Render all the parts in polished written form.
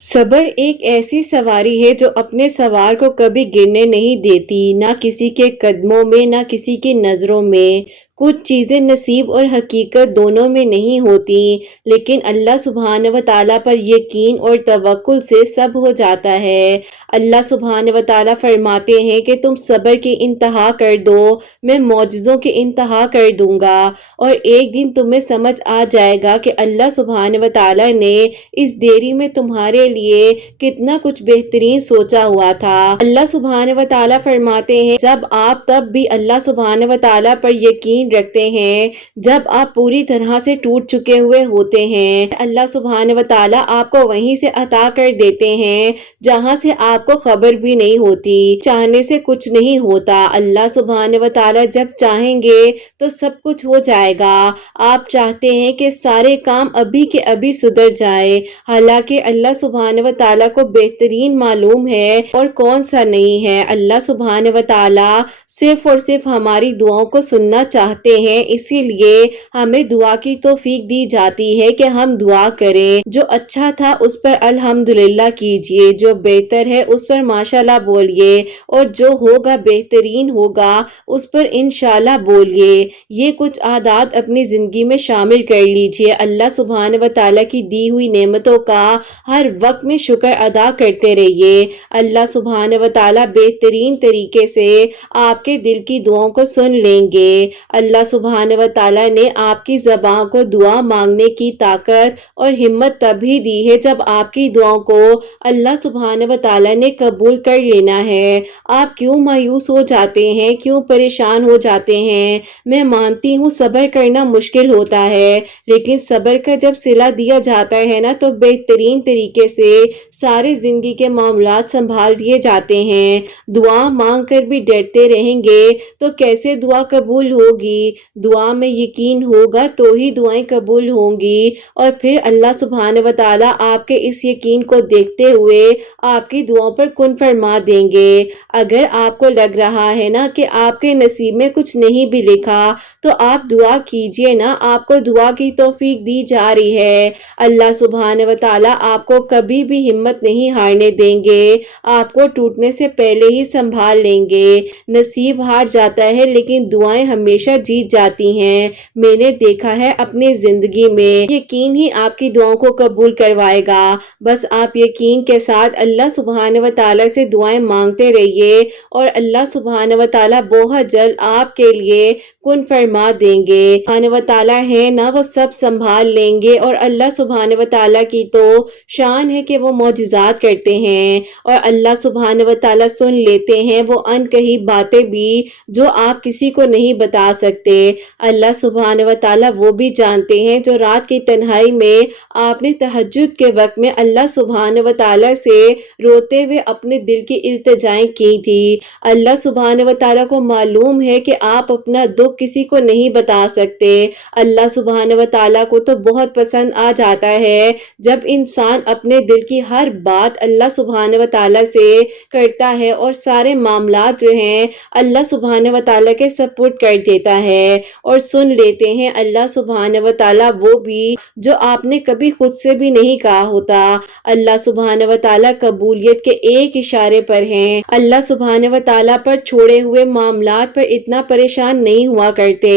صبر ایک ایسی سواری ہے جو اپنے سوار کو کبھی گرنے نہیں دیتی، نہ کسی کے قدموں میں نہ کسی کی نظروں میں۔ کچھ چیزیں نصیب اور حقیقت دونوں میں نہیں ہوتی، لیکن اللہ سبحانہ و تعالیٰ پر یقین اور توکل سے سب ہو جاتا ہے۔ اللہ سبحانہ و تعالیٰ فرماتے ہیں کہ تم صبر کی انتہا کر دو، میں معجزوں کی انتہا کر دوں گا، اور ایک دن تمہیں سمجھ آ جائے گا کہ اللہ سبحانہ و تعالیٰ نے اس دیری میں تمہارے لیے کتنا کچھ بہترین سوچا ہوا تھا۔ اللہ سبحانہ و تعالیٰ فرماتے ہیں جب آپ تب بھی اللہ سبحانہ و تعالیٰ پر یقین رکھتے ہیں جب آپ پوری طرح سے ٹوٹ چکے ہوئے ہوتے ہیں، اللہ سبحانہ و تعالیٰ آپ کو وہیں سے عطا کر دیتے ہیں جہاں سے آپ کو خبر بھی نہیں ہوتی۔ چاہنے سے کچھ نہیں ہوتا، اللہ سبحانہ و تعالیٰ جب چاہیں گے تو سب کچھ ہو جائے گا۔ آپ چاہتے ہیں کہ سارے کام ابھی کے ابھی سدھر جائے، حالانکہ اللہ سبحانہ و تعالیٰ کو بہترین معلوم ہے اور کون سا نہیں ہے۔ اللہ سبحانہ و تعالیٰ صرف اور صرف ہماری دعاؤں کو سننا چاہتے ہیں، اسی لیے ہمیں دعا کی توفیق دی جاتی ہے کہ ہم دعا کریں۔ جو اچھا تھا اس پر الحمدللہ کیجئے، جو بہتر ہے اس پر ماشاءاللہ بولیے، اور جو ہوگا بہترین ہوگا اس پر انشاءاللہ بولیے۔ یہ کچھ عادات اپنی زندگی میں شامل کر لیجئے۔ اللہ سبحانہ و تعالیٰ کی دی ہوئی نعمتوں کا ہر وقت میں شکر ادا کرتے رہیے۔ اللہ سبحانہ و تعالیٰ بہترین طریقے سے آپ کے دل کی دعاؤں کو سن لیں گے۔ اللہ سبحانہ و تعالیٰ نے آپ کی زبان کو دعا مانگنے کی طاقت اور ہمت تبھی دی ہے جب آپ کی دعاؤں کو اللہ سبحانہ و تعالیٰ نے قبول کر لینا ہے۔ آپ کیوں مایوس ہو جاتے ہیں، کیوں پریشان ہو جاتے ہیں؟ میں مانتی ہوں صبر کرنا مشکل ہوتا ہے، لیکن صبر کا جب صلہ دیا جاتا ہے نا تو بہترین طریقے سے سارے زندگی کے معاملات سنبھال دیے جاتے ہیں۔ دعا مانگ کر بھی ڈرتے رہیں گے تو کیسے دعا قبول ہوگی؟ دعا میں یقین ہوگا تو ہی دعائیں قبول ہوں گی، اور پھر اللہ سبحانہ و تعالیٰ آپ کے اس یقین کو دیکھتے ہوئے آپ کی دعاؤں پر کن فرما دیں گے۔ اگر آپ کو لگ رہا ہے نا کہ آپ کے نصیب میں کچھ نہیں بھی لکھا تو آپ دعا کیجئے نا، آپ کو دعا کی توفیق دی جا رہی ہے۔ اللہ سبحانہ و تعالیٰ آپ کو کبھی بھی ہمت نہیں ہارنے دیں گے، آپ کو ٹوٹنے سے پہلے ہی سنبھال لیں گے۔ نصیب ہار جاتا ہے لیکن دعائیں ہمیشہ جیت جاتی ہیں، میں نے دیکھا ہے اپنی زندگی میں۔ یقین ہی آپ کی دعاؤں کو قبول کروائے گا، بس آپ یقین کے ساتھ اللہ سبحانہ و تعالیٰ سے دعائیں مانگتے رہیے، اور اللہ سبحانہ و تعالیٰ بہت جلد آپ کے لیے کن فرما دیں گے۔ سبحانہ و تعالیٰ ہے نا، وہ سب سنبھال لیں گے، اور اللہ سبحانہ و تعالیٰ کی تو شان ہے کہ وہ معجزات کرتے ہیں، اور اللہ سبحانہ و تعالیٰ سن لیتے ہیں وہ انکہی باتیں بھی جو آپ کسی کو نہیں بتا سکتے۔ اللہ سبحانہ و تعالیٰ وہ بھی جانتے ہیں جو رات کی تنہائی میں آپ نے تہجد کے وقت میں اللہ سبحانہ و تعالیٰ سے روتے ہوئے اپنے دل کی التجائیں کی تھی۔ اللہ سبحانہ و تعالیٰ کو معلوم ہے کہ آپ اپنا دکھ کسی کو نہیں بتا سکتے۔ اللہ سبحانہ و تعالیٰ کو تو بہت پسند آ جاتا ہے جب انسان اپنے دل کی ہر بات اللہ سبحانہ و تعالیٰ سے کرتا ہے، اور سارے معاملات جو ہیں اللہ سبحانہ و تعالیٰ کے سپرد کر دیتا ہے، اور سن لیتے ہیں اللہ سبحانہ و تعالیٰ وہ بھی جو آپ نے کبھی خود سے بھی نہیں کہا ہوتا۔ اللہ سبحانہ و تعالیٰ قبولیت کے ایک اشارے پر ہیں۔ اللہ سبحانہ و تعالیٰ پر چھوڑے ہوئے معاملات پر اتنا پریشان نہیں ہوا کرتے۔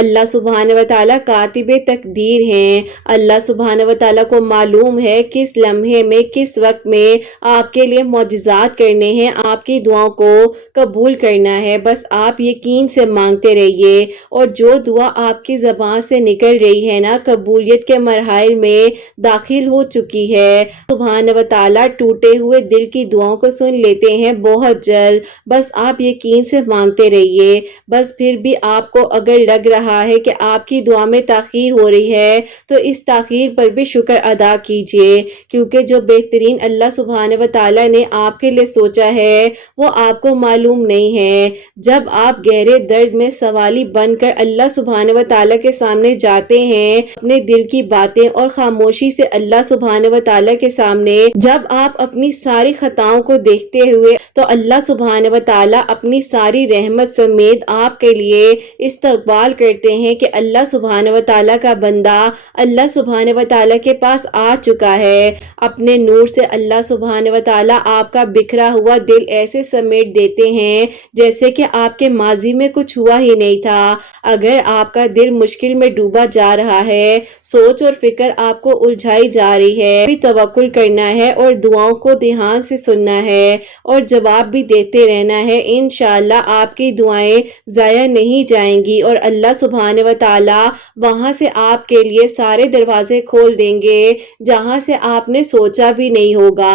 اللہ سبحانہ و تعالیٰ کاتب تقدیر ہیں۔ اللہ سبحانہ و تعالیٰ کو معلوم ہے کس لمحے میں کس وقت میں آپ کے لیے معجزات کرنے ہیں، آپ کی دعاؤں کو قبول کرنا ہے۔ بس آپ یقین سے مانگتے رہیے، اور جو دعا آپ کی زبان سے نکل رہی ہے نا قبولیت کے مراحل میں داخل ہو چکی ہے۔ سبحانہ و تعالیٰ ٹوٹے ہوئے دل کی دعاؤں کو سن لیتے ہیں بہت جلد، بس آپ یقین سے مانگتے رہیے۔ بس پھر بھی آپ کو اگر لگ رہا ہے کہ آپ کی دعا میں تاخیر ہو رہی ہے تو اس تاخیر پر بھی شکر ادا کیجئے، کیونکہ جو بہترین اللہ سبحانہ و تعالیٰ نے آپ کے لیے سوچا ہے وہ آپ کو معلوم نہیں ہے۔ جب آپ گہرے درد میں سوالی بن کر اللہ سبحانہ و تعالیٰ کے سامنے جاتے ہیں اپنے دل کی باتیں اور خاموشی سے اللہ سبحانہ و تعالیٰ کے سامنے جب آپ اپنی ساری خطاؤں کو دیکھتے ہوئے تو اللہ سبحانہ و تعالیٰ اپنی ساری رحمت سمیت آپ کے لیے استقبال کرتے ہیں کہ اللہ سبحانہ و تعالیٰ کا بندہ اللہ سبحانہ و تعالیٰ کے پاس آ چکا ہے۔ اپنے نور سے اللہ سبحانہ و تعالیٰ آپ کا بکھرا ہوا دل ایسے سمیٹ دیتے ہیں جیسے کہ آپ کے ماضی میں کچھ ہوا ہی نہیں تھا۔ اگر آپ کا دل مشکل میں ڈوبا جا رہا ہے، سوچ اور فکر آپ کو الجھائی جا رہی ہے، بھی توکل کرنا ہے اور دعاؤں کو دھیان سے سننا ہے اور جواب بھی دیتے رہنا ہے۔ انشاءاللہ آپ کی دعائیں ضائع نہیں جائیں گی اور اللہ سبحانہ و تعالیٰ وہاں سے آپ کے لیے سارے دروازے کھول دیں گے جہاں سے آپ نے سوچا بھی نہیں ہوگا۔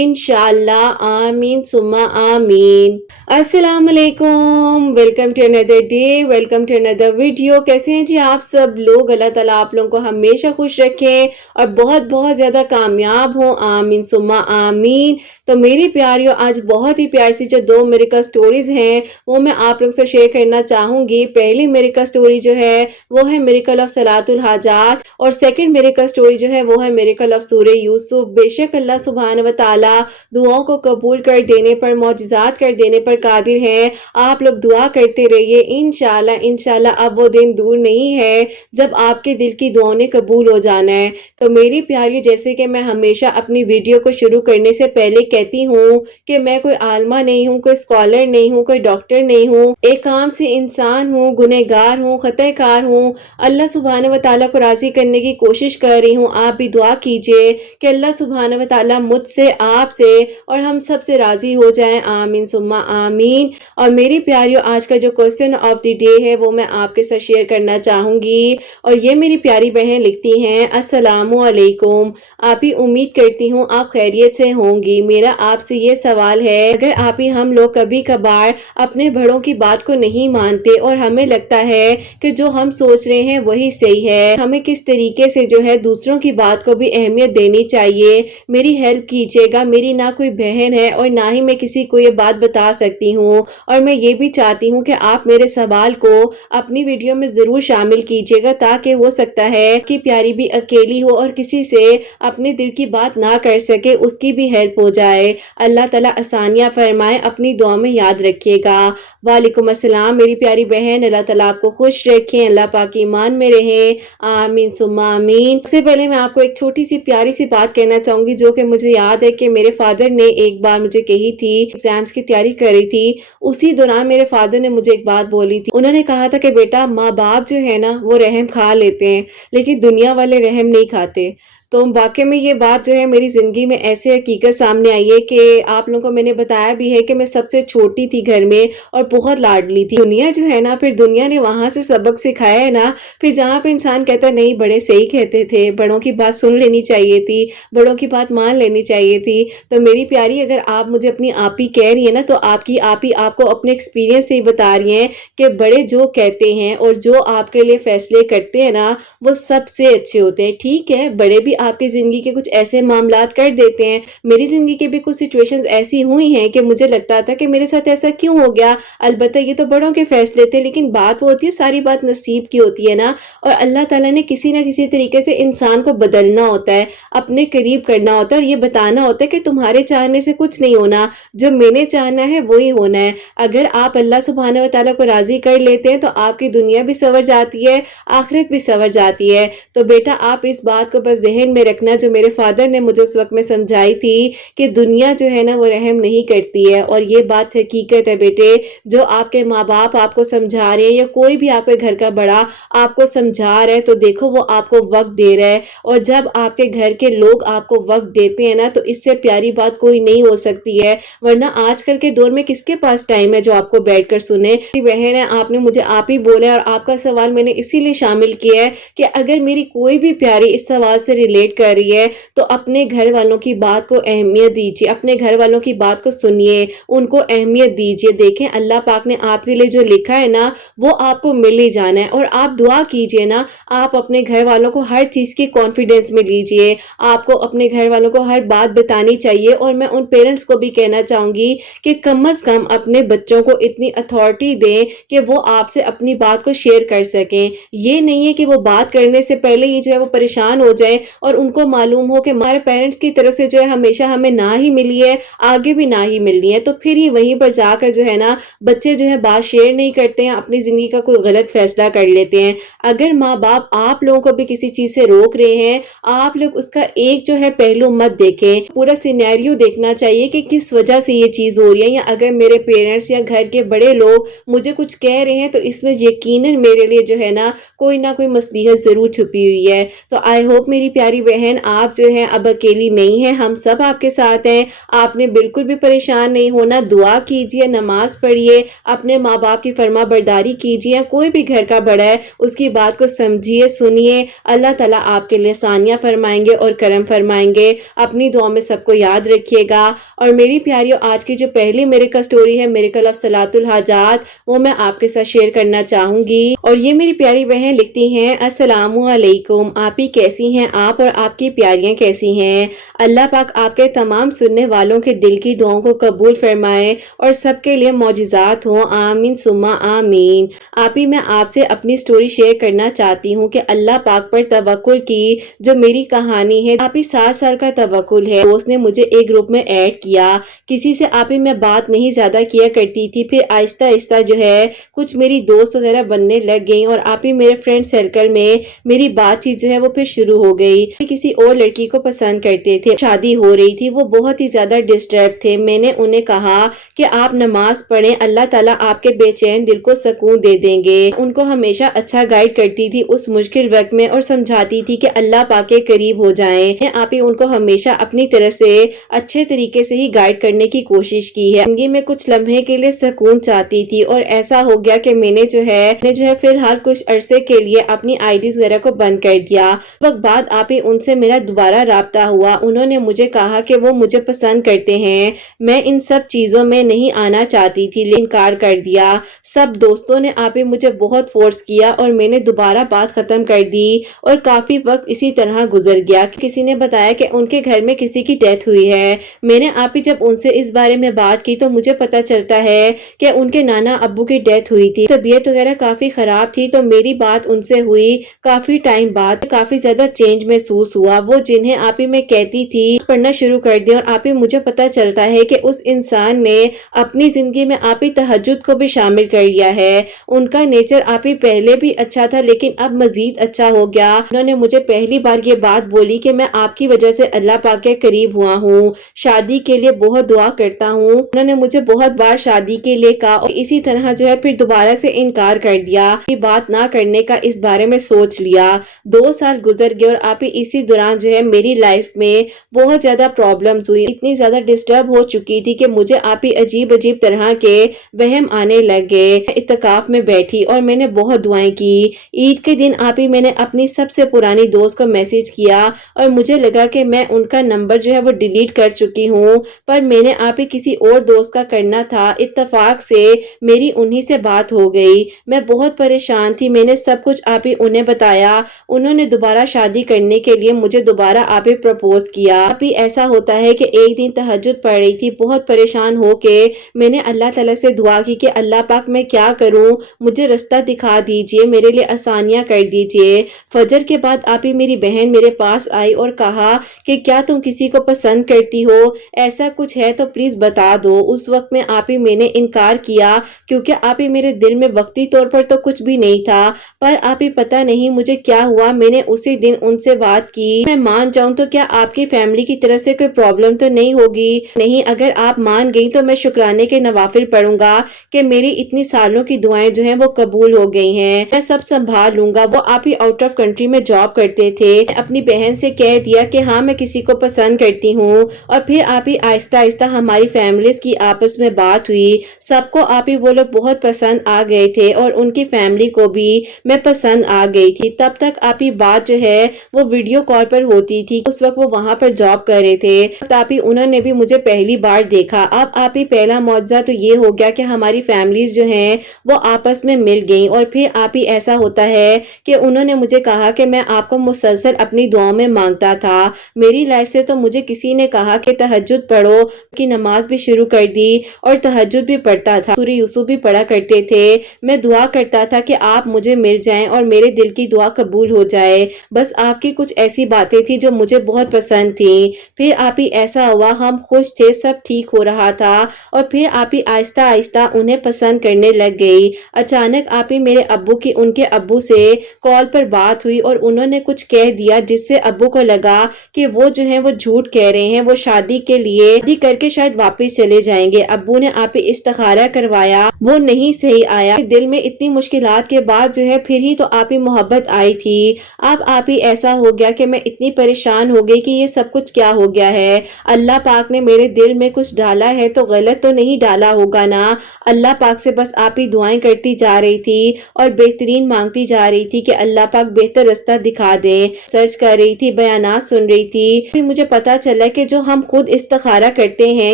انشاءاللہ آمین ثم آمین۔ السلام علیکم، welcome to another day, welcome to another video. کیسے ہیں جی آپ سب لوگ؟ اللہ تعالیٰ آپ لوگوں کو ہمیشہ خوش رکھیں اور بہت بہت زیادہ کامیاب ہوں، آمین ثم آمین۔ تو میری پیاریوں، آج بہت ہی پیاری سی جو دو میریکل سٹوریز ہیں وہ میں آپ لوگ سے شیئر کرنا چاہوں گی۔ پہلی میریکل سٹوری جو ہے وہ ہے میریکل آف صلاۃ الحاجات اور سیکنڈ میریکل سٹوری جو ہے وہ ہے میریکل آف سورہ یوسف۔ بے شک اللہ سبحانہ و تعالیٰ دعاؤں کو قبول کر دینے پر، معجزات کر دینے پر قادر ہے۔ آپ لوگ دعا کرتے رہیے، انشاءاللہ انشاءاللہ اب وہ دن دور نہیں ہے جب آپ کے دل کی دعاؤں نے قبول ہو جانا ہے۔ تو میری پیاری، جیسے کہ میں ہمیشہ اپنی ویڈیو کو شروع کرنے سے پہلے کہتی ہوں کہ میں کوئی عالمہ نہیں ہوں، کوئی اسکالر نہیں ہوں، کوئی ڈاکٹر نہیں ہوں، ایک عام سے انسان ہوں، گنہگار ہوں، خطا کار ہوں۔ اللہ سبحانہ و تعالیٰ کو راضی کرنے کی کوشش کر رہی ہوں۔ آپ بھی دعا کیجئے کہ اللہ سبحانہ و تعالیٰ مجھ سے، آپ سے اور ہم سب سے راضی ہو جائیں، آمین ثم آمین۔ اور میری پیاریوں، آج کا جو کوسچن آف دی ڈے ہے وہ میں آپ کے ساتھ شیئر کرنا چاہوں گی اور یہ میری پیاری بہن لکھتی ہیں، السلام علیکم، آپ ہی امید کرتی ہوں آپ خیریت سے ہوں گی۔ میرا آپ سے یہ سوال ہے، اگر آپ ہی ہم لوگ کبھی کبھار اپنے بڑوں کی بات کو نہیں مانتے اور ہمیں لگتا ہے کہ جو ہم سوچ رہے ہیں وہی صحیح ہے، ہمیں کس طریقے سے جو ہے دوسروں کی بات کو بھی اہمیت دینی چاہیے؟ میری ہیلپ کیجیے گا، میری نہ کوئی بہن ہے اور نہ ہی میں کسی کو یہ بات بتا سکتی ہوں، اور میں یہ بھی چاہتی ہوں کہ آپ میرے سوال کو اپنی ویڈیو میں ضرور شامل کیجیے گا تاکہ ہو سکتا ہے کہ پیاری بھی اکیلی ہو اور کسی سے اپنے دل کی بات نہ کر سکے، اس کی بھی ہیلپ ہو جائے۔ اللہ تعالیٰ آسانیاں فرمائے، اپنی دعا میں یاد رکھیے گا۔ وعلیکم السلام میری پیاری بہن، اللہ تعالیٰ آپ کو خوش رکھیں، اللہ پاک ایمان میں رہیں، آمین ثم آمین۔ سب سے پہلے میں آپ کو ایک چھوٹی سی پیاری سی بات کہنا چاہوں گی جو کہ مجھے یاد ہے کہ میرے فادر نے ایک بار مجھے کہی تھی، ایگزامز کی تیاری کر رہی تھی، اسی دوران میرے فادر نے مجھے ایک بات بولی تھی۔ انہوں نے کہا تھا کہ بیٹا، ماں باپ جو ہے نا وہ رحم کھا لیتے ہیں لیکن دنیا والے رحم نہیں کھاتے۔ تو واقعی میں یہ بات جو ہے میری زندگی میں ایسے حقیقت سامنے آئی ہے کہ آپ لوگوں کو میں نے بتایا بھی ہے کہ میں سب سے چھوٹی تھی گھر میں اور بہت لاڈلی تھی۔ دنیا جو ہے نا، پھر دنیا نے وہاں سے سبق سکھایا ہے نا، پھر جہاں پہ انسان کہتا نہیں بڑے صحیح کہتے تھے، بڑوں کی بات سن لینی چاہیے تھی، بڑوں کی بات مان لینی چاہیے تھی۔ تو میری پیاری، اگر آپ مجھے اپنی آپ ہی کہہ رہی ہیں نا، تو آپ کی آپ ہی آپ کو اپنے ایکسپیرینس سے ہی بتا رہی ہیں کہ بڑے جو کہتے ہیں اور جو آپ کے لیے فیصلے کرتے ہیں نا وہ سب سے اچھے ہوتے ہیں۔ ٹھیک ہے، بڑے بھی آپ کی زندگی کے کچھ ایسے معاملات کر دیتے ہیں، میری زندگی کے بھی کچھ سچویشنز ایسی ہوئی ہیں کہ مجھے لگتا تھا کہ میرے ساتھ ایسا کیوں ہو گیا، البتہ یہ تو بڑوں کے فیصلے تھے، لیکن بات وہ ہوتی ہے، ساری بات نصیب کی ہوتی ہے نا، اور اللہ تعالیٰ نے کسی نہ کسی طریقے سے انسان کو بدلنا ہوتا ہے، اپنے قریب کرنا ہوتا ہے اور یہ بتانا ہوتا ہے کہ تمہارے چاہنے سے کچھ نہیں ہونا، جو میں نے چاہنا ہے وہی ہونا ہے۔ اگر آپ اللہ سبحانہ و تعالیٰ کو راضی کر لیتے ہیں تو آپ کی دنیا بھی سنور جاتی ہے، آخرت بھی سنور جاتی ہے۔ تو بیٹا، آپ اس بات کو بس ذہن میں رکھنا جو میرے فادر نے مجھے اس وقت میں سمجھائی تھی کہ دنیا جو ہے نا وہ رحم نہیں کرتی ہے، اور یہ بات حقیقت ہے بیٹے۔ جو آپ کے ماں باپ آپ کو سمجھا رہے ہیں یا کوئی بھی آپ کے گھر کا بڑا آپ کو سمجھا رہا ہے تو دیکھو وہ آپ کو وقت دے رہا ہے، اور جب آپ کے گھر کے لوگ آپ کو وقت دیتے ہیں نا تو اس سے پیاری بات کوئی نہیں ہو سکتی ہے، ورنہ آج کل کے دور میں کس کے پاس ٹائم ہے جو آپ کو بیٹھ کر سنے۔ بہن ہے، آپ نے مجھے آپ ہی بولا اور آپ کا سوال میں نے اسی لیے شامل کیا ہے کہ اگر میری کوئی بھی پیاری اس سوال سے ریلیٹ ریلیٹ کر رہی ہے تو اپنے گھر والوں کی بات کو اہمیت دیجیے، اپنے گھر والوں کی بات کو سنیے، ان کو اہمیت دیجیے۔ دیکھیں اللہ پاک نے آپ کے لیے جو لکھا ہے نا وہ آپ کو مل ہی جانا ہے، اور آپ دعا کیجیے نا، آپ اپنے گھر والوں کو ہر چیز کی کانفیڈنس میں لیجیے، آپ کو اپنے گھر والوں کو ہر بات بتانی چاہیے۔ اور میں ان پیرنٹس کو بھی کہنا چاہوں گی کہ کم از کم اپنے بچوں کو اتنی اتھارٹی دیں کہ وہ آپ سے اپنی بات کو شیئر کر سکیں۔ یہ نہیں ہے کہ وہ بات کرنے سے پہلے ہی جو ہے وہ پریشان ہو جائیں اور ان کو معلوم ہو کہ ہمارے پیرنٹس کی طرف سے جو ہے ہمیشہ ہمیں نہ ہی ملی ہے، آگے بھی نہ ہی ملنی ہے، تو پھر ہی وہیں پر جا کر جو ہے نا بچے جو ہے بات شیئر نہیں کرتے ہیں، اپنی زندگی کا کوئی غلط فیصلہ کر لیتے ہیں۔ اگر ماں باپ آپ لوگوں کو بھی کسی چیز سے روک رہے ہیں، آپ لوگ اس کا ایک جو ہے پہلو مت دیکھیں، پورا سینیریو دیکھنا چاہیے کہ کس وجہ سے یہ چیز ہو رہی ہے، یا اگر میرے پیرنٹس یا گھر کے بڑے لوگ مجھے کچھ کہہ رہے ہیں تو اس میں یقیناً میرے لیے جو ہے نا کوئی نہ کوئی مصلحت ضرور چھپی ہوئی ہے۔ تو آئی ہوپ میری پیاری بہن آپ جو ہے اب اکیلی نہیں ہیں، ہم سب آپ کے ساتھ ہیں، آپ نے بالکل بھی پریشان نہیں ہونا، دعا کیجیے، نماز پڑھیے، اپنے ماں باپ کی فرما برداری کیجیے، کوئی بھی گھر کا بڑا ہے اس کی بات کو سمجھیے، سنیے، اللہ تعالیٰ آپ کے لیے آسانیاں فرمائیں گے اور کرم فرمائیں گے۔ اپنی دعا میں سب کو یاد رکھیے گا۔ اور میری پیاریوں آج کی جو پہلی میریکل سٹوری ہے، میریکل آف صلاۃ الحاجات، وہ میں آپ کے ساتھ شیئر کرنا چاہوں گی۔ اور یہ میری پیاری بہن لکھتی ہیں، السلام علیکم، آپ ہی کیسی ہیں آپ اور آپ کی پیاریاں کیسی ہیں؟ اللہ پاک آپ کے تمام سننے والوں کے دل کی دعاؤں کو قبول فرمائے اور سب کے لیے معجزات ہوں، آمین ثم آمین۔ آپ ہی میں آپ سے اپنی سٹوری شیئر کرنا چاہتی ہوں کہ اللہ پاک پر توکل کی جو میری کہانی ہے۔ آپ ہی 7 سال کا توکل ہے، دوست نے مجھے ایک گروپ میں ایڈ کیا، کسی سے آپ ہی میں بات نہیں زیادہ کیا کرتی تھی، پھر آہستہ آہستہ جو ہے کچھ میری دوست وغیرہ بننے لگ گئی اور آپ ہی میرے فرینڈ سرکل میں میری بات چیت جو ہے وہ پھر شروع ہو گئی۔ کسی اور لڑکی کو پسند کرتے تھے، شادی ہو رہی تھی، وہ بہت ہی زیادہ ڈسٹرب تھے۔ میں نے انہیں کہا کہ آپ نماز پڑھیں، اللہ تعالیٰ آپ کے بے چین دل کو سکون دے دیں گے۔ ان کو ہمیشہ اچھا گائیڈ کرتی تھی اس مشکل وقت میں اور سمجھاتی تھی کہ اللہ پاک کے قریب ہو جائیں۔ آپ ہی ان کو ہمیشہ اپنی طرف سے اچھے طریقے سے ہی گائیڈ کرنے کی کوشش کی ہے۔ زندگی میں کچھ لمحے کے لیے سکون چاہتی تھی اور ایسا ہو گیا کہ میں نے جو ہے فی الحال کچھ عرصے کے لیے اپنی آئی ڈیز وغیرہ کو بند کر دیا۔ وقت بعد آپ ہی ان سے میرا دوبارہ رابطہ ہوا، انہوں نے مجھے کہا کہ وہ مجھے پسند کرتے ہیں۔ میں ان سب چیزوں میں نہیں آنا چاہتی تھی لیکن انکار کر دیا۔ سب دوستوں نے آپ ہی مجھے بہت فورس کیا اور میں نے دوبارہ بات ختم کر دی اور کافی وقت اسی طرح گزر گیا۔ کسی نے بتایا کہ ان کے گھر میں کسی کی ڈیتھ ہوئی ہے۔ میں نے آپ ہی جب ان سے اس بارے میں بات کی تو مجھے پتا چلتا ہے کہ ان کے نانا ابو کی ڈیتھ ہوئی تھی، طبیعت وغیرہ کافی خراب تھی۔ تو میری بات ان سے ہوئی، کافی ٹائم بعد کافی زیادہ چینج محسوس ہوا۔ وہ جنہیں آپ ہی میں کہتی تھی پڑھنا شروع کر دیا اور آپ ہی مجھے پتا چلتا ہے کہ اس انسان نے اپنی زندگی میں آپ ہی تہجد کو بھی شامل کر لیا ہے۔ ان کا نیچر آپ ہی پہلے بھی اچھا تھا لیکن اب مزید اچھا ہو گیا۔ انہوں نے مجھے پہلی بار یہ بات بولی کہ میں آپ کی وجہ سے اللہ پاک کے قریب ہوا ہوں، شادی کے لیے بہت دعا کرتا ہوں۔ انہوں نے مجھے بہت بار شادی کے لیے کہا اور اسی طرح جو ہے پھر دوبارہ سے انکار کر دیا، بات نہ کرنے کا اس بارے میں سوچ لیا۔ 2 سال گزر گئے اور آپ ہی اسی دوران جو ہے میری لائف میں بہت زیادہ پرابلمز ہوئی، اتنی زیادہ ڈسٹرب ہو چکی تھی کہ مجھے آپ ہی عجیب عجیب طرح کے وہم آنے لگ گئے۔ اعتکاف میں بیٹھی اور میں نے بہت دعائیں کی۔ عید کے دن آپ ہی میں نے اپنی سب سے پرانی دوست کو میسج کیا اور مجھے لگا کہ میں ان کا نمبر جو ہے وہ ڈیلیٹ کر چکی ہوں، پر میں نے آپ ہی کسی اور دوست کا کرنا تھا، اتفاق سے میری انہی سے بات ہو گئی۔ میں بہت پریشان تھی، میں نے سب کچھ آپ ہی انہیں بتایا، انہوں نے دوبارہ شادی کرنے کے لیے مجھے دوبارہ آپ ہی پرپوز کیا۔ آپ ہی ایسا ہوتا ہے کہ ایک دن تہجد پڑھ رہی تھی، بہت پریشان ہو کے میں نے اللہ تعالیٰ سے دعا کی کہ اللہ پاک میں کیا کروں، مجھے رستہ دکھا دیجئے، میرے لیے آسانیاں کر دیجئے۔ فجر کے بعد آپ ہی میری بہن میرے پاس آئی اور کہا کہ کیا تم کسی کو پسند کرتی ہو، ایسا کچھ ہے تو پلیز بتا دو۔ اس وقت میں آپ ہی میں نے انکار کیا کیونکہ آپ ہی میرے دل میں وقتی طور پر تو کچھ بھی نہیں تھا، پر آپ ہی پتہ نہیں مجھے کیا ہوا، میں نے اسی دن ان سے بات کی۔ میں مان جاؤں تو کیا آپ کی فیملی کی طرف سے کوئی پرابلم تو نہیں ہوگی؟ نہیں، اگر آپ مان گئی تو میں شکرانے کے نوافل پڑھوں گا کہ میری اتنی سالوں کی دعائیں جو ہیں وہ قبول ہو گئی ہیں، میں سب سنبھال لوں گا۔ وہ آپ ہی آؤٹ آف کنٹری میں جاب کرتے تھے۔ اپنی بہن سے کہہ دیا کہ ہاں میں کسی کو پسند کرتی ہوں، اور پھر آپ ہی آہستہ آہستہ ہماری فیملیز کی آپس میں بات ہوئی، سب کو آپ ہی وہ لوگ بہت پسند آ گئے تھے اور ان کی فیملی کو بھی میں پسند آ گئی تھی۔ تب تک آپ ہی بات جو ہے وہ ویڈیو ویڈیو کال پر ہوتی تھی، اس وقت وہ وہاں پر جاب کر رہے تھے، آپ ہی انہوں نے بھی مجھے پہلی بار دیکھا۔ اب آپ ہی پہلا معجزہ تو یہ ہو گیا کہ ہماری فیملیز جو ہیں وہ آپس میں مل گئیں، اور پھر آپ ہی ایسا ہوتا ہے کہ انہوں نے مجھے کہا کہ میں آپ کو مسلسل اپنی دعاؤں میں مانگتا تھا۔ میری لائف سے تو مجھے کسی نے کہا کہ تہجد پڑھو، کی نماز بھی شروع کر دی اور تہجد بھی پڑھتا تھا، سورہ یوسف بھی پڑھا کرتے تھے۔ میں دعا کرتا تھا کہ آپ مجھے مل جائیں اور میرے دل کی دعا قبول ہو جائے، بس آپ کی کچھ ایسی باتیں تھی جو مجھے بہت پسند تھیں۔ پھر آپ ہی ایسا ہوا، ہم خوش تھے، سب ٹھیک ہو رہا تھا، اور پھر آپ ہی آہستہ آہستہ انہیں پسند کرنے لگ گئی۔ اچانک آپ ہی میرے ابو کی ان کے ابو سے کال پر بات ہوئی اور انہوں نے کچھ کہہ دیا جس سے ابو کو لگا کہ وہ جو ہیں وہ جھوٹ کہہ رہے ہیں، وہ شادی کے لیے شادی کر کے شاید واپس چلے جائیں گے۔ ابو نے آپ ہی استخارہ کروایا، وہ نہیں صحیح آیا۔ دل میں اتنی مشکلات کے بعد جو ہے پھر ہی تو آپ ہی محبت آئی تھی۔ اب آپ ہی ایسا ہو گیا کہ میں اتنی پریشان ہو گئی کہ یہ سب کچھ کیا ہو گیا ہے، اللہ پاک نے میرے دل میں کچھ ڈالا ہے تو غلط تو نہیں ڈالا ہوگا نا۔ اللہ پاک سے بس آپ ہی دعائیں کرتی جا رہی تھی اور بہترین مانگتی جا رہی تھی کہ اللہ پاک بہتر رستہ دکھا دے۔ سرچ کر رہی تھی، بیانات سن رہی تھی، پھر مجھے پتا چلا کہ جو ہم خود استخارہ کرتے ہیں،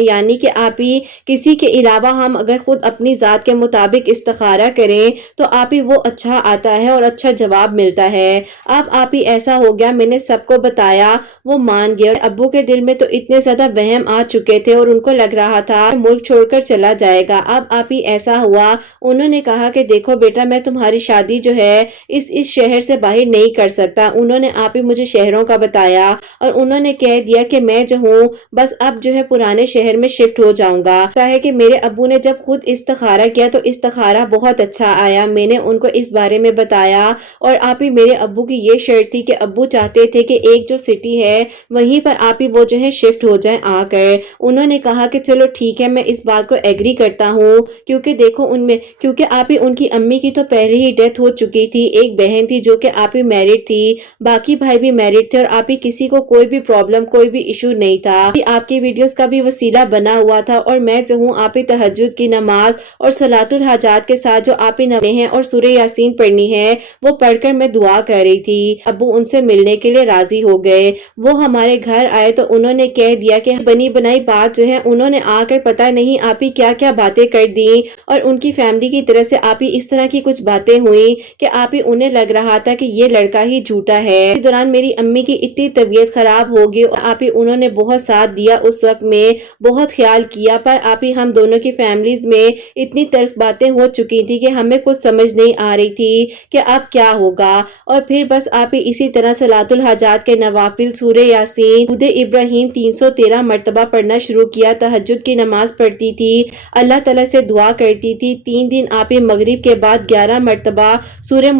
یعنی کہ آپ ہی کسی کے علاوہ ہم اگر خود اپنی ذات کے مطابق استخارہ کریں تو آپ ہی وہ اچھا آتا ہے اور اچھا جواب ملتا ہے۔ اب آپ ہی ایسا ہو گیا، میں نے سب کو بتایا، وہ مان گئے، اور ابو کے دل میں تو اتنے زیادہ وہم آ چکے تھے اور ان کو لگ رہا تھا ملک چھوڑ کر چلا جائے گا۔ اب آپ ہی ایسا ہوا، انہوں نے کہا کہ دیکھو بیٹا، میں تمہاری شادی جو ہے اس شہر سے باہر نہیں کر سکتا۔ انہوں نے آپ ہی مجھے شہروں کا بتایا اور انہوں نے کہہ دیا کہ میں جو ہوں بس اب جو ہے پرانے شہر میں شفٹ ہو جاؤں گا۔ کہا ہے کہ میرے ابو نے جب خود استخارہ کیا تو استخارہ بہت اچھا آیا۔ میں نے ان کو اس بارے میں بتایا، اور آپ ہی میرے ابو کی یہ شرط تھی کہ ابو چاہتے تھے کہ ایک جو سٹی ہے وہیں پر آپ ہی وہ جو ہے شفٹ ہو جائیں آ کر۔ انہوں نے کہا کہ چلو ٹھیک ہے، میں اس بات کو ایگری کرتا ہوں، کیونکہ دیکھو کیونکہ آپ ہی ان کی امی کی تو پہلے ہی ڈیتھ ہو چکی تھی، ایک بہن تھی جو کہ آپ ہی میرڈ تھی، باقی بھائی بھی میرڈ تھے، اور آپ ہی کسی کو کوئی بھی پرابلم، کوئی بھی ایشو نہیں تھا۔ آپ کی ویڈیوز کا بھی وسیلہ بنا ہوا تھا، اور میں جو ہوں آپ ہی تہجد کی نماز اور صلاۃ الحاجات کے ساتھ جو آپ ہی نوے ہیں اور سورہ یاسین پڑھنی ہے وہ پڑھ کر میں دعا کر رہی تھی۔ ابو ان سے ملنے کے لیے راضی ہو گئے، وہ ہمارے گھر آئے تو انہوں نے کہہ دیا کہ بنی بنائی بات جو ہے انہوں نے آ کر پتہ نہیں آپ ہی کیا کیا باتیں کر دی، اور ان کی فیملی کی طرف سے آپ ہی اس طرح کی کچھ باتیں ہوئی کہ آپ ہی انہیں لگ رہا تھا کہ یہ لڑکا ہی جھوٹا ہے۔ اس دوران میری امی کی اتنی طبیعت خراب ہوگی، اور آپ ہی انہوں نے بہت ساتھ دیا اس وقت میں، بہت خیال کیا، پر آپ ہی ہم دونوں کی فیملیز میں اتنی تلخ باتیں ہو چکی تھی کہ ہمیں کچھ سمجھ نہیں آ رہی تھی کہ اب کیا ہوگا۔ اور پھر بس آپ ہی اسی طرح صلاۃ الحاجات کے نوافل، سورہ یاسین، درود ابراہیم 313 مرتبہ پڑھنا شروع کیا، تہجد کی نماز پڑھتی تھی، اللہ تعالیٰ سے دعا کرتی تھی۔ 3 دن آپ ہی مغرب کے بعد 11 مرتبہ سورہ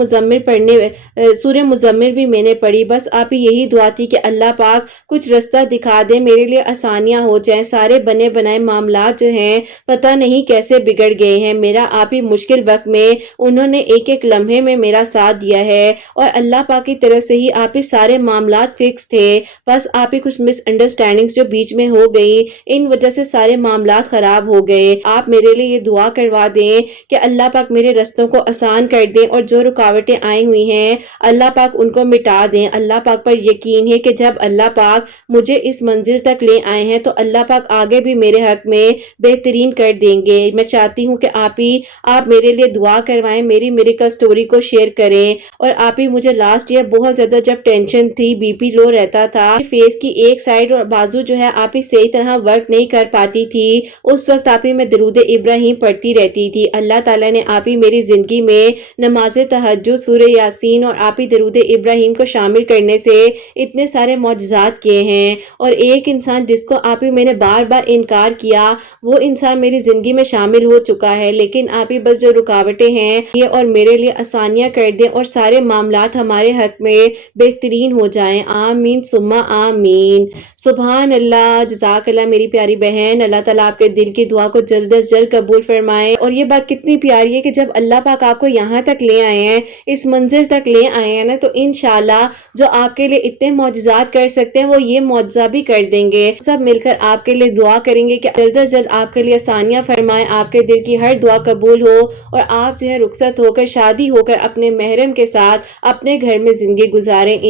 مزمل بھی میں نے پڑھی۔ بس آپ ہی یہی دعا تھی کہ اللہ پاک کچھ رستہ دکھا دے، میرے لیے آسانیاں ہو جائیں، سارے بنے بنائے معاملات جو ہیں پتہ نہیں کیسے بگڑ گئے ہیں۔ میرا آپ ہی مشکل وقت میں انہوں نے ایک ایک لمحے میں میرا ساتھ دیا ہے، اور اللہ پاک کی طرف سے ہی آپ ہی سارے معاملات فکس تھے، بس آپ ہی کچھ مس انڈرسٹینڈنگز جو بیچ میں ہو گئی، ان وجہ سے سارے معاملات خراب ہو گئے۔ آپ میرے لیے یہ دعا کروا دیں کہ اللہ پاک میرے رستوں کو آسان کر دیں، اور جو رکاوٹیں آئی ہوئی ہیں اللہ پاک ان کو مٹا دیں۔ اللہ پاک پر یقین ہے کہ جب اللہ پاک مجھے اس منزل تک لے آئے ہیں تو اللہ پاک آگے بھی میرے حق میں بہترین کر دیں گے۔ میں چاہتی ہوں کہ آپ میرے لیے دعا کروائیں، میری میریکل سٹوری کو شیئر کریں، اور آپ ہی مجھے لاسٹ ایئر بہت زیادہ جب ٹینشن تھی، بی پی لو رہتا تھا، فیس کی ایک سائیڈ اور بازو جو ہے آپ ہی صحیح طرح ورک نہیں کر پاتی تھی، اس وقت آپ ہی میں درود ابراہیم پڑھتی رہتی تھی۔ اللہ تعالیٰ نے آپ ہی میری زندگی میں نماز تہجد، سورہ یاسین اور آپ ہی درود ابراہیم کو شامل کرنے سے اتنے سارے معجزات کیے ہیں، اور ایک انسان جس کو آپ ہی میں نے بار بار انکار کیا وہ انسان میری زندگی میں شامل ہو چکا ہے۔ لیکن آپ ہی بس جو رکاوٹیں ہیں یہ اور میرے لیے آسانیاں کر دیں، اور سارے معاملات ہمارے حق میں بہترین ہو جائیں، آمین ثم آمین۔ سبحان اللہ، جزاک اللہ میری پیاری بہن، اللہ تعالیٰ آپ کے دل کی دعا کو جلد از جلد قبول فرمائے۔ اور یہ بات کتنی پیاری ہے کہ جب اللہ پاک آپ کو یہاں تک لے آئے ہیں، اس منزل تک لے آئے ہیں نا، تو انشاءاللہ جو آپ کے لیے اتنے معجزات کر سکتے ہیں وہ یہ معجزہ بھی کر دیں گے۔ سب مل کر آپ کے لیے دعا کریں گے کہ جلد از جلد آپ کے لیے آسانیاں فرمائیں، آپ کے دل کی ہر دعا قبول ہو، اور آپ جو ہے رخصت ہو کر، شادی ہو کر اپنے محرم کے ساتھ اپنے گھر میں زندگی گزاریں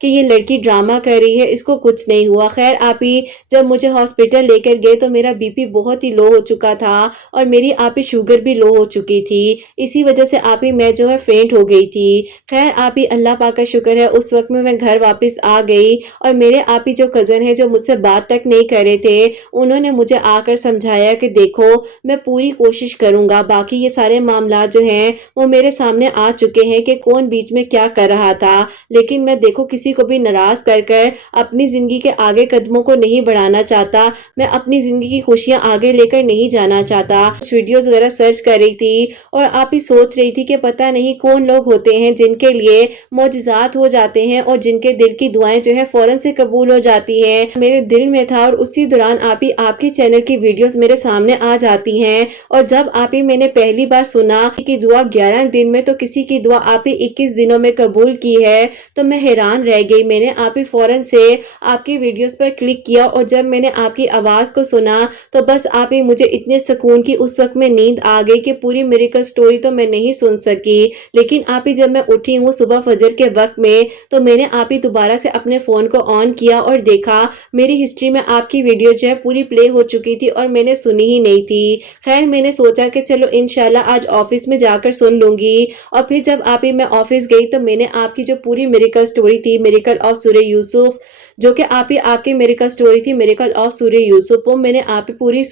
کہ یہ لڑکی ڈرامہ کر رہی ہے، اس کو کچھ نہیں ہوا۔ خیر آپ ہی جب مجھے ہاسپٹل لے کر گئے تو میرا بی پی بہت ہی لو ہو چکا تھا اور میری آپ ہی شوگر بھی لو ہو چکی تھی، اسی وجہ سے آپ ہی میں جو ہے فینٹ ہو گئی تھی۔ خیر آپ ہی اللہ پاک کا شکر ہے اس وقت میں گھر واپس آ گئی اور میرے آپ ہی جو کزن ہے جو مجھ سے بات تک نہیں کر رہے تھے، انہوں نے مجھے آ کر سمجھایا کہ دیکھو میں پوری کوشش کروں گا، باقی یہ سارے معاملات جو ہیں وہ میرے سامنے آ چکے ہیں کہ کون بیچ میں کیا کر رہا تھا، لیکن میں دیکھو کسی کو بھی ناراض کر کر اپنی زندگی کے آگے قدموں کو نہیں بڑھانا چاہتا، میں اپنی زندگی کی خوشیاں آگے لے کر نہیں جانا چاہتا۔ کچھ ویڈیوز وغیرہ سرچ کر رہی تھی اور آپ ہی سوچ رہی تھی کہ پتہ نہیں کون لوگ ہوتے ہیں جن کے لیے معجزات ہو جاتے ہیں اور جن کے دل کی دعائیں جو ہے فوراً سے قبول ہو جاتی ہیں۔ میرے دل میں تھا اور اسی دوران آپ ہی آپ کے چینل کی ویڈیوز میرے سامنے آ جاتی ہیں، اور جب آپ ہی میں نے پہلی بار سنا کہ دعا 11 دن میں تو کسی کی دعا آپ ہی 21 دنوں میں قبول کی ہے تو میں حیران رہ گئی۔ میں نے آپ ہی فوراً سے آپ کی ویڈیوز پر کلک کیا اور جب میں نے آپ کی آواز کو سنا تو بس آپ ہی مجھے اتنے سکون کی اس وقت میں نیند آ گئی کہ پوری میریکل سٹوری تو میں نہیں سن سکی، لیکن آپ ہی جب میں اٹھی ہوں صبح فجر کے وقت میں تو میں نے آپ ہی دوبارہ سے اپنے فون کو آن کیا اور دیکھا میری ہسٹری میں آپ کی ویڈیو جو ہے پوری پلے ہو چکی تھی اور میں نے سنی ہی نہیں تھی۔ خیر میں نے سوچا کہ چلو انشاءاللہ آج آفس میں جا کر سن لوں گی، اور پھر جب آپ ہی میں آفس گئی تو میں نے آپ کی جو پوری میریکل سٹوری تھی، میریکل آف سورہ یوسف، جو کہ آپ ہی آپ کی میریکل سٹوری تھی میریکل آف سورہ یوسف، وہ میں نے آپ ہی پوری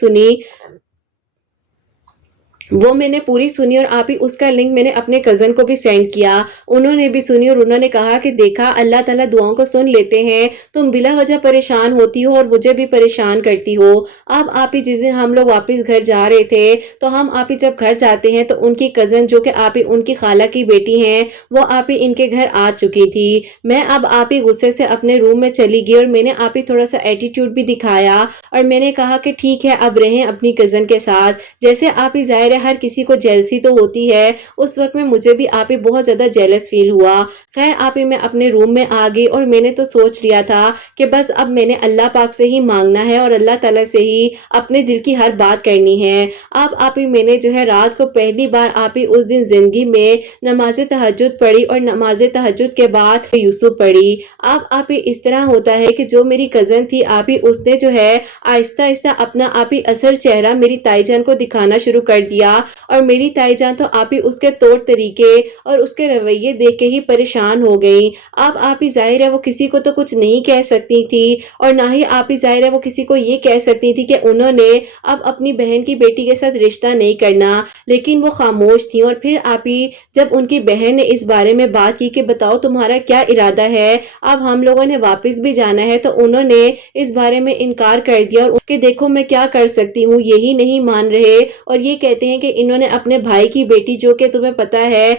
سنی، اور آپ ہی اس کا لنک میں نے اپنے کزن کو بھی سینڈ کیا، انہوں نے بھی سنی اور انہوں نے کہا کہ دیکھا اللہ تعالیٰ دعاؤں کو سن لیتے ہیں، تم بلا وجہ پریشان ہوتی ہو اور مجھے بھی پریشان کرتی ہو۔ اب آپ ہی جس دن ہم لوگ واپس گھر جا رہے تھے تو ہم آپ ہی جب گھر جاتے ہیں تو ان کی کزن جو کہ آپ ہی ان کی خالہ کی بیٹی ہیں وہ آپ ہی ان کے گھر آ چکی تھی۔ میں اب آپ ہی غصے سے اپنے روم میں چلی گئی اور میں نے آپ ہی تھوڑا سا ایٹیٹیوڈ بھی دکھایا اور میں نے کہا کہ ٹھیک ہے اب رہیں اپنی کزن کے ساتھ، جیسے آپ ہی ظاہر ہے ہر کسی کو جیلسی تو ہوتی ہے، اس وقت میں مجھے بھی آپ ہی بہت زیادہ جیلس فیل ہوا۔ خیر آپ ہی میں اپنے روم میں آ گئی اور میں نے تو سوچ لیا تھا کہ بس اب میں نے اللہ پاک سے ہی مانگنا ہے اور اللہ تعالیٰ سے ہی اپنے دل کی ہر بات کرنی ہے۔ اب آپ ہی میں نے جو ہے رات کو پہلی بار آپ ہی اس دن زندگی میں نماز تہجد پڑھی اور نماز تہجد کے بعد یوسف پڑھی۔ اب آپ ہی اس طرح ہوتا ہے کہ جو میری کزن تھی آپ ہی اس نے جو ہے آہستہ آہستہ اپنا آپ ہی اصل چہرہ میری تائی جان کو دکھانا شروع کر دیا، اور میری تائی جان تو آپ ہی اس کے طور طریقے اور اس کے رویے دیکھ کے ہی پریشان ہو گئی۔ اب آپ ہی ظاہر ہے وہ کسی کو تو کچھ نہیں کہہ سکتی تھی اور نہ ہی آپ ہی ظاہر ہے وہ کسی کو یہ کہہ سکتی تھی کہ انہوں نے اب اپنی بہن کی بیٹی کے ساتھ رشتہ نہیں کرنا، لیکن وہ خاموش تھی۔ اور پھر آپ ہی جب ان کی بہن نے اس بارے میں بات کی کہ بتاؤ تمہارا کیا ارادہ ہے، اب ہم لوگوں نے واپس بھی جانا ہے، تو انہوں نے اس بارے میں انکار کر دیا اور کہ دیکھو میں کیا کر سکتی ہوں، یہی نہیں مان رہے اور یہ کہتے ہیں کہ انہوں نے اپنے بھائی کی بیٹی جو کہ تمہیں پتا ہے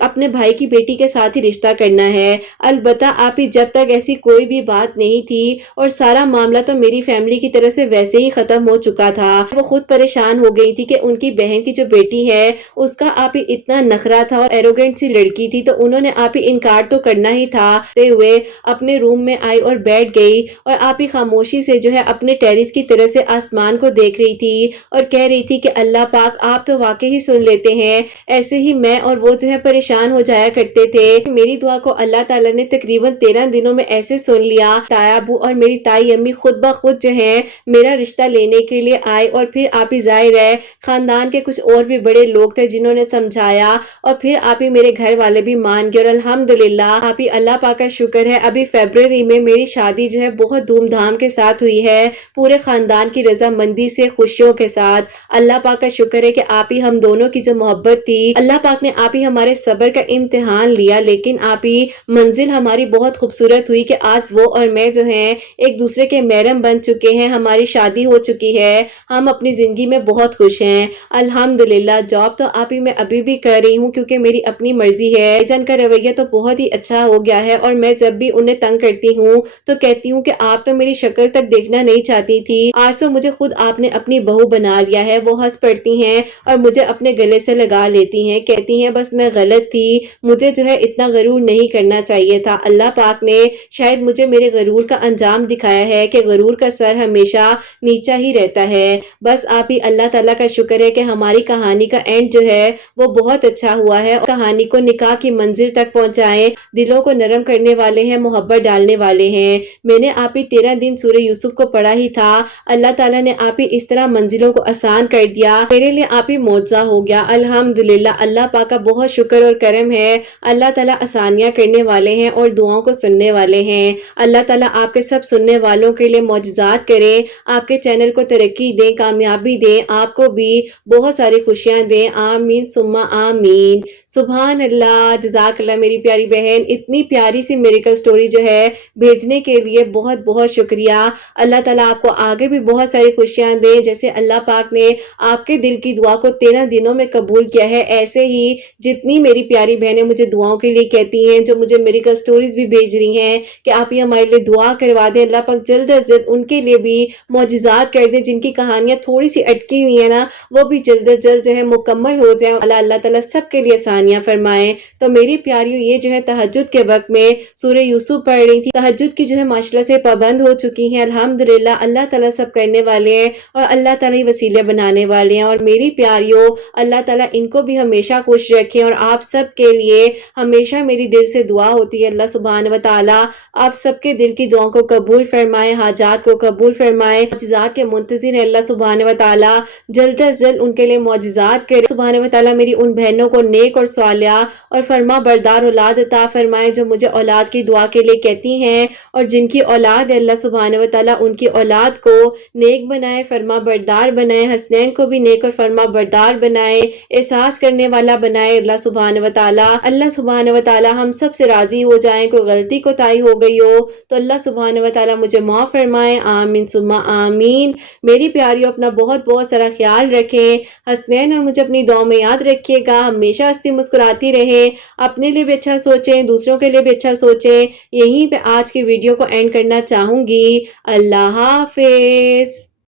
اپنے بھائی کی بیٹی کے ساتھ ہی رشتہ کرنا ہے۔ البتہ آپ ہی جب تک ایسی کوئی بھی بات نہیں تھی اور سارا معاملہ تو میری فیملی کی طرف سے ویسے ہی ختم ہو چکا تھا، وہ خود پریشان ہو گئی تھی کہ ان کی بہن کی جو بیٹی ہے اس کا آپ ہی اتنا نخرا تھا اور ایروگنٹ سی لڑکی تھی، تو انہوں نے آپ ہی انکار تو کرنا ہی تھا۔ ہوئے اپنے روم میں آئی اور بیٹھ گئی اور آپ ہی خاموشی سے جو ہے اپنے ٹیرس کی طرف سے آسمان کو دیکھ رہی تھی اور کہہ رہی تھی کہ اللہ پاک آپ تو واقعی ہی سن لیتے ہیں، ایسے ہی میں اور وہ جو ہے پریشان ہو جایا کرتے تھے، میری دعا کو اللہ تعالیٰ نے تقریباً 13 دنوں میں ایسے سن لیا، تایا ابو اور میری تائی امی خود بخود جو ہے میرا رشتہ لینے کے لیے آئے، اور پھر آپ ہی ظاہر ہے خاندان کے کچھ اور بھی بڑے لوگ تھے جنہوں نے سمجھایا اور پھر آپ ہی میرے گھر والے بھی مان گئے، اور الحمدللہ آپ ہی اللہ پاک کا شکر ہے ابھی فیبروری میں میری شادی جو ہے بہت دھوم دھام کے ساتھ ہوئی ہے، پورے خاندان کی رضامندی سے خوشیوں کے ساتھ۔ اللہ پاک کا شکر ہے کہ آپ ہی ہم دونوں کی جو محبت تھی، اللہ پاک نے آپ ہی ہمارے صبر کا امتحان لیا، لیکن آپ ہی منزل ہماری بہت خوبصورت ہوئی کہ آج وہ اور میں جو ہیں ایک دوسرے کے محرم بن چکے ہیں، ہماری شادی ہو چکی ہے، ہم اپنی زندگی میں بہت خوش ہیں الحمدللہ۔ جاب تو آپ ہی میں ابھی بھی کر رہی ہوں کیونکہ میری اپنی مرضی ہے، جن کا رویہ تو بہت ہی اچھا ہو گیا ہے، اور میں جب بھی انہیں تنگ کرتی ہوں تو کہتی ہوں کہ آپ تو میری شکل تک دیکھنا نہیں چاہتی تھی، آج تو مجھے خود آپ نے اپنی بہو بنا لیا ہے۔ وہ ہنس پڑتی ہیں اور مجھے اپنے گلے سے لگا لیتی ہیں، کہتی ہیں بس میں غلط تھی، مجھے جو ہے اتنا غرور نہیں کرنا چاہیے تھا۔ اللہ پاک نے شاید مجھے میرے غرور کا انجام دکھایا ہے کہ غرور کا سر ہمیشہ نیچا ہی رہتا ہے۔ بس آپ ہی اللہ تعالیٰ کا شکر ہے کہ ہماری کہانی کا اینڈ جو ہے وہ بہت اچھا ہوا ہے، اور کہانی کو نکاح کی منزل تک پہنچائیں، دلوں کو نرم کرنے والے ہیں، محبت ڈالنے والے ہیں۔ میں نے آپ ہی 13 دن سورہ یوسف کو پڑھا ہی تھا، اللہ تعالیٰ نے آپ ہی اس طرح منزلوں کو آسان کر دیا، میرے لیے آپ ہی معجزہ ہو گیا۔ الحمدللہ، اللہ پاک کا بہت شکر اور کرم ہے۔ اللہ تعالیٰ آسانیاں کرنے والے ہیں اور دعاؤں کو سننے والے ہیں۔ اللہ تعالیٰ آپ کے سب سننے والوں کے لیے معجزات کرے، آپ کے چینل کو ترقی دیں، کامیابی دیں، آپ کو بھی بہت ساری خوشیاں دیں، آمین ثم آمین۔ سبحان اللہ، جزاک اللہ میری پیاری بہن، اتنی پیاری سی میریکل سٹوری جو ہے بھیجنے کے لیے بہت بہت شکریہ۔ اللہ تعالیٰ آپ کو آگے بھی بہت ساری خوشیاں دے، جیسے اللہ پاک نے آپ کے دل کی دعا کو 13 دنوں میں قبول کیا ہے، ایسے ہی جتنی میری پیاری بہنیں مجھے دعاؤں کے لیے کہتی ہیں، جو مجھے میریکل سٹوریز بھی بھیج رہی ہیں کہ آپ یہ ہمارے لیے دعا کروا دیں، اللہ پاک جلد از جلد ان کے لیے بھی معجزات کر دیں، جن کی کہانیاں تھوڑی سی اٹکی ہوئی ہیں نا، وہ بھی جلد از جلد جو ہے مکمل ہو جائیں۔ اللہ تعالیٰ سب کے لیے آسانیاں فرمائیں۔ تو میری پیاریوں، یہ جو ہے تہجد کے وقت میں سورہ یوسف پڑھ رہی تھی، تہجد کی جو ہے ماشاءاللہ سے پابند ہو چکی ہیں، الحمدللہ۔ اللہ تعالیٰ سب کرنے والے ہیں اور اللہ تعالیٰ ہی وسیلے بنانے والے ہیں، اور میری پیاریوں اللہ تعالیٰ ان کو بھی ہمیشہ خوش رکھیں، اور آپ سب کے لیے ہمیشہ میری دل سے دعا ہوتی ہے، اللہ سبحانہ و تعالیٰ آپ سب کے دل کی دعاؤں کو قبول فرمائے، حاجات کو قبول فرمائے، معجزات کے منتظر ہیں اللہ سبحانہ و تعالیٰ، جلد از جلد ان کے لیے معجزات کرے۔ سبحانہ و تعالیٰ میری ان بہنوں کو نیک اور صالحہ اور فرما بردار اولاد عطا فرمائے، جو مجھے اولاد کی دعا کے لیے کہتی ہیں، اور جن کی اولاد ہے اللہ سبحانہ و تعالیٰ ان کی اولاد کو نیک بنائے، فرما بردار بنائے، حسنین کو بھی نیک اور فرما بردار بنائے، احساس کرنے والا بنائے اللہ سبحانہ و تعالیٰ۔ اللہ سبحانہ و تعالیٰ ہم سب سے راضی ہو جائیں، کوئی غلطی کوتاہی ہو گئی ہو تو اللہ سبحانہ و تعالیٰ مجھے معاف فرمائے، آمین ثم آمین۔ میری پیاریوں، اپنا بہت بہت سارا خیال رکھیں، حسنین اور مجھے اپنی دعاؤں میں یاد رکھیے گا، ہمیشہ ہنستی مسکراتی رہیں، اپنے لیے بھی اچھا سوچیں، دوسروں کے لیے بھی اچھا سوچیں۔ یہیں پہ آج کی ویڈیو کو اینڈ کرنا چاہوں گی۔ اللہ حافظ۔